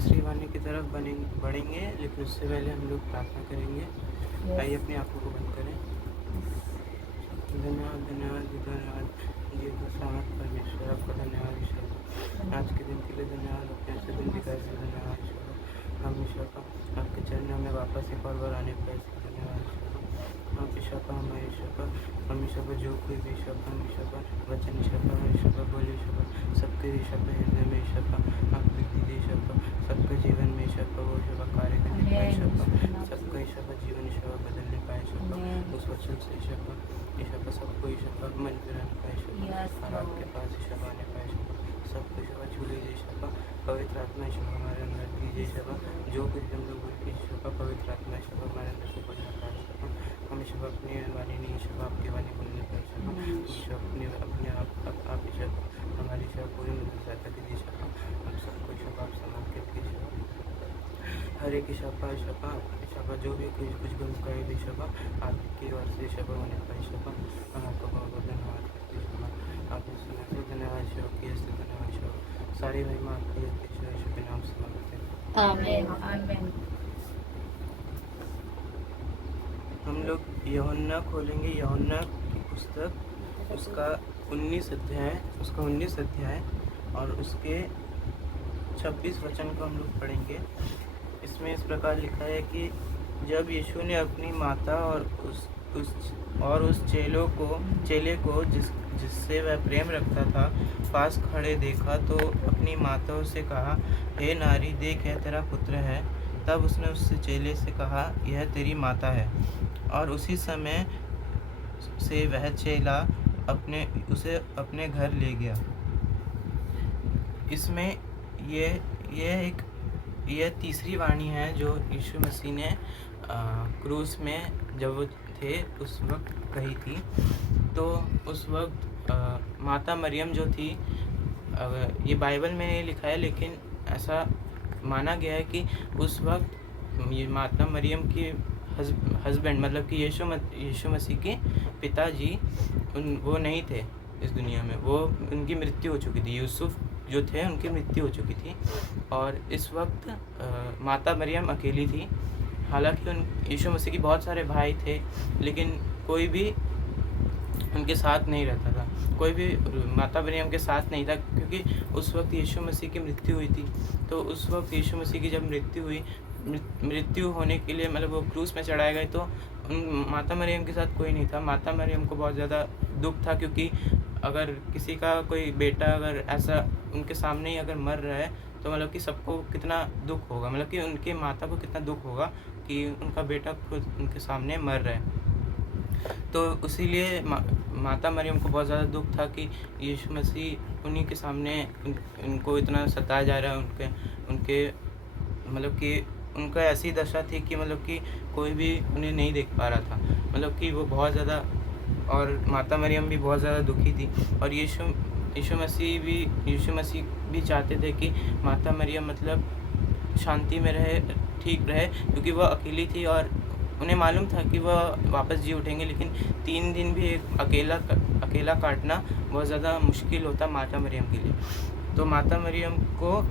तीसरी वाणी की तरफ बढ़ेंगे, लेकिन उससे पहले हम लोग प्रार्थना करेंगे। आइए अपनी आंखों को बंद करें। धन्यवाद धन्यवाद धन्यवाद जी सामर्थ परमेश्वर, आपका धन्यवाद ईश्वर। आज के दिन के लिए धन्यवाद, अपने ऐसे दिन दिखाए से धन्यवाद ईश्वर। हम ईश्वर का आपके चरणों में वापस एक और बार आने पर ऐसे धन्यवाद ईश्वर। आप ईश्वर का, हमारे ईश्वर का, हम ईश्वर का जो कोई भी ईश्वर का, हम ईश्वर का वचन ईश्वर का, ईश्वर का बोले ईश्वर का, सबके ईश्वर का हृदय में ईश्वर का, आप दीजिए ईश्वर का, सबके जीवन में ईश्वर का वो ईश्वर का कार्य करने का ईश्वर का, सबका ईश्वर का जीवन ईश्वर का बदलने का ईश्वर का, उस वचन से ईश्वर का सबको ईश्वर का मन फिराने का ईश्वर का, और आपके पास ईश्वर आने का ईश्वर का, सबको ईश्वर का छू लीजिए ईश्वर का, पवित्र आत्मा ईश्वर हमारे अंदर दीजिए ईश्वर का, जो कुछ हम लोग बोलते ईश्वर का, पवित्र आत्मा ईश्वर हमारे अंदर से बोलने का ईश्वर का, हम ईश्वर अपनी वाणी नहीं ईश्वर आपकी वाणी बोलने का ईश्वर का, ईश्वर अपने आप ईश्वर हमारी ईश्वर पूरी मदद सहायता कीजिए ईश्वर का, हम सबको ईश्वर आप समाज के ईश्वर हर एक ईश्वर का जो भी कुछ भी उसका ईश्वर का आपकी ओर से ईश्वर होने का ईश्वर का, हम आपका बहुत बहुत धन्यवाद करते हैं ईश्वर। आपने सुना से धन्यवाद ईश्वर की, इससे धन्यवाद ईश्वर। सारी महिमा आपकी ईश्वर के नाम से मांगते हैं, आमीन। हम लोग यूहन्ना खोलेंगे, यूहन्ना की पुस्तक, उसका 19 अध्याय और उसके 26 वचन को हम लोग पढ़ेंगे। इसमें इस प्रकार लिखा है कि जब यीशु ने अपनी माता और उस चेले को जिससे वह प्रेम रखता था पास खड़े देखा, तो अपनी माता से कहा, हे नारी, देख यह तेरा पुत्र है। तब उसने उस चेले से कहा, यह तेरी माता है। और उसी समय से वह चेला उसे अपने घर ले गया। इसमें यह तीसरी वाणी है जो यीशु मसीह ने क्रूस में जब वो थे उस वक्त कही थी। तो उस वक्त माता मरियम जो थी, ये बाइबल में नहीं लिखा है लेकिन ऐसा माना गया है कि उस वक्त ये माता मरियम की हस्बैंड मतलब कि यीशु मसीह के पिताजी वो नहीं थे इस दुनिया में, वो उनकी मृत्यु हो चुकी थी। यूसुफ जो थे उनकी मृत्यु हो चुकी थी और इस वक्त माता मरियम अकेली थी। हालांकि यीशु मसीह के बहुत सारे भाई थे लेकिन कोई भी उनके साथ नहीं रहता था, कोई भी माता मरियम के साथ नहीं था, क्योंकि उस वक्त यीशु मसीह की मृत्यु हुई थी। तो उस वक्त यीशु मसीह की जब मृत्यु हुई, मृत्यु होने के लिए मतलब वो क्रूस में चढ़ाए गए, तो माता मरियम के साथ कोई नहीं था। माता मरियम को बहुत ज़्यादा दुख था, क्योंकि अगर किसी का कोई बेटा अगर ऐसा उनके सामने ही अगर मर रहा है तो मतलब कि सबको कितना दुख होगा, मतलब कि उनके माता को कितना दुख होगा कि उनका बेटा खुद उनके सामने मर रहा है। तो इसीलिए माता मरियम को बहुत ज़्यादा दुख था कि यीशु मसीह उन्हीं के सामने उनको इतना सताया जा रहा है। उनके मतलब कि उनका ऐसी दशा थी कि मतलब कि कोई भी उन्हें नहीं देख पा रहा था, मतलब कि वो बहुत ज़्यादा, और माता मरियम भी बहुत ज़्यादा दुखी थी। और यीशु मसीह भी चाहते थे कि माता मरियम मतलब शांति में रहे, ठीक रहे, क्योंकि वह अकेली थी और उन्हें मालूम था कि वह वापस जी उठेंगे। लेकिन 3 दिन भी एक अकेला काटना बहुत ज़्यादा मुश्किल होता माता मरियम के लिए। तो माता मरियम को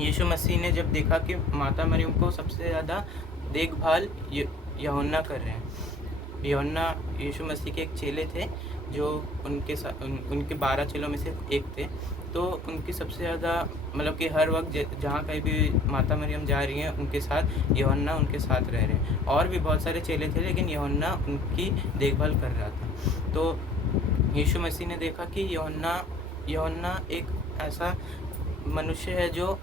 यीशु मसीह ने जब देखा कि माता मरियम को सबसे ज़्यादा देखभाल यूहन्ना कर रहे हैं। यूहन्ना यीशु मसीह के एक चेले थे जो उनके 12 चेलों में से एक थे। तो उनकी सबसे ज़्यादा मतलब कि हर वक्त जहाँ कहीं भी माता मरियम जा रही हैं उनके साथ यूहन्ना उनके साथ रह रहे हैं। और भी बहुत सारे चेले थे लेकिन यूहन्ना उनकी देखभाल कर रहा था। तो यीशु मसीह ने देखा कि यूहन्ना एक ऐसा मनुष्य है जो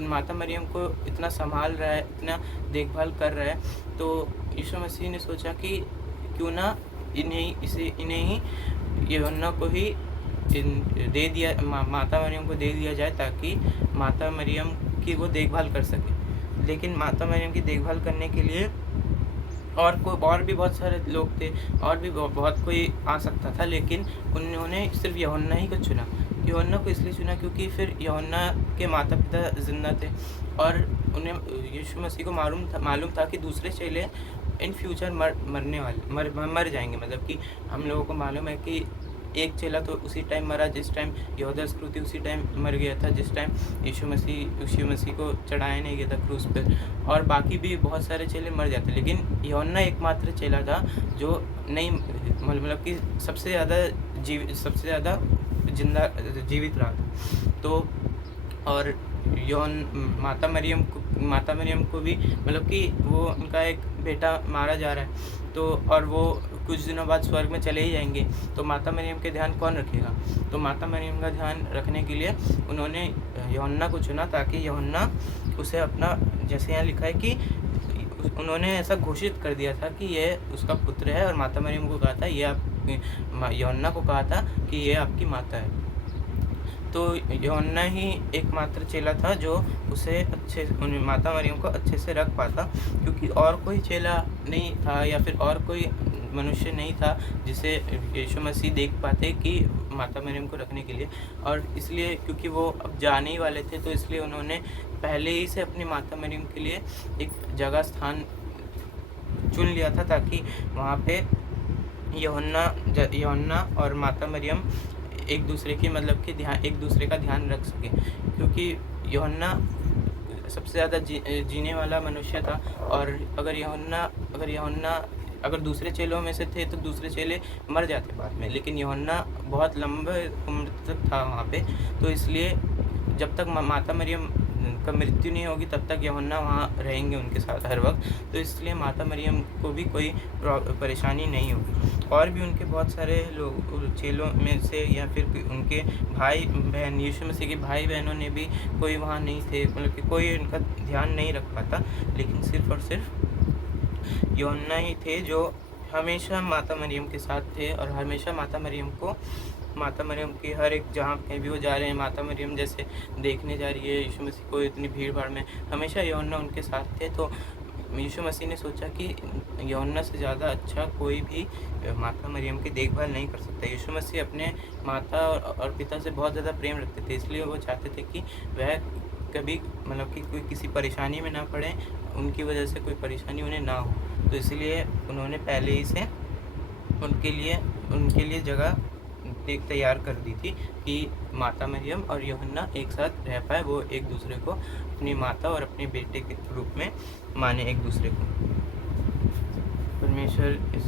माता मरियम को इतना संभाल रहा है, इतना देखभाल कर रहा है। तो यीशु मसीह ने सोचा कि क्यों ना इन्हें ही यूहन्ना को ही दे दिया, माता मरियम को दे दिया जाए, ताकि माता मरियम की वो देखभाल कर सके। लेकिन माता मरियम की देखभाल करने के लिए और भी बहुत सारे लोग थे, और भी बहुत कोई आ सकता था, लेकिन उन्होंने सिर्फ यूहन्ना ही को चुना। यूहन्ना को इसलिए चुना क्योंकि फिर यूहन्ना के माता पिता जिंदा थे और उन्हें यीशु मसीह को मालूम था कि दूसरे चेले इन फ्यूचर मर जाएंगे। मतलब कि हम लोगों को मालूम है कि एक चेला तो उसी टाइम मरा जिस टाइम यहूदा इस्करियोती उसी टाइम मर गया था, जिस टाइम यीशु मसीह को चढ़ाया नहीं गया था क्रूस पे, और बाकी भी बहुत सारे चेले मर जाते, लेकिन यूहन्ना एकमात्र चेला था जो नहीं, मतलब कि सबसे ज़्यादा जिंदा जीवित रहा था। तो और माता मरियम को भी, मतलब कि वो उनका एक बेटा मारा जा रहा है, तो और वो कुछ दिनों बाद स्वर्ग में चले ही जाएंगे, तो माता मरियम के ध्यान कौन रखेगा? तो माता मरियम का ध्यान रखने के लिए उन्होंने यूहन्ना को चुना, ताकि यूहन्ना उसे अपना, जैसे यहाँ लिखा है कि उन्होंने ऐसा घोषित कर दिया था कि ये उसका पुत्र है, और माता मरियम को कहा था, यूहन्ना को कहा था कि ये आपकी माता है। तो यूहन्ना ही एकमात्र चेला था जो उसे माता मरियम को अच्छे से रख पाता, क्योंकि और कोई चेला नहीं था या फिर और कोई मनुष्य नहीं था जिसे यीशु मसीह देख पाते कि माता मरियम को रखने के लिए। और इसलिए क्योंकि वो अब जाने ही वाले थे, तो इसलिए उन्होंने पहले ही से अपनी माता मरियम के लिए एक स्थान चुन लिया था, ताकि वहाँ पे यूहन्ना और माता मरियम एक दूसरे की, मतलब कि एक दूसरे का ध्यान रख सके, क्योंकि यूहन्ना सबसे ज़्यादा जीने वाला मनुष्य था। और अगर दूसरे चेलों में से थे तो दूसरे चेले मर जाते बाद में, लेकिन यूहन्ना बहुत लंबे उम्र तक था वहाँ पे, तो इसलिए जब तक माता मरियम का मृत्यु नहीं होगी तब तक यूहन्ना वहाँ रहेंगे उनके साथ हर वक्त, तो इसलिए माता मरियम को भी कोई परेशानी नहीं होगी। और भी उनके बहुत सारे लोग चेलों में से, या फिर उनके भाई बहन, यीशु मसीह के भाई बहनों ने भी कोई वहाँ नहीं थे, मतलब कि कोई उनका ध्यान नहीं रख पाता, लेकिन सिर्फ़ और सिर्फ यूहन्ना ही थे जो हमेशा माता मरियम के साथ थे, और हमेशा माता मरियम की हर एक, जहाँ कहीं भी वो जा रहे हैं, माता मरियम जैसे देखने जा रही है यीशु मसीह को इतनी भीड़ भाड़ में, हमेशा यूहन्ना उनके साथ थे। तो यीशु मसीह ने सोचा कि यूहन्ना से ज़्यादा अच्छा कोई भी माता मरियम की देखभाल नहीं कर सकता। यीशु मसीह अपने माता और पिता से बहुत ज़्यादा प्रेम रखते थे, इसलिए वो चाहते थे कि वह कभी, मतलब कि कोई किसी परेशानी में ना पड़े, उनकी वजह से कोई परेशानी उन्हें ना हो। तो इसलिए उन्होंने पहले ही से उनके लिए जगह तैयार कर दी थी कि माता मरियम और यूहन्ना एक साथ रह पाए, वो एक दूसरे को अपनी माता और अपने बेटे के रूप में माने एक दूसरे को। परमेश्वर इस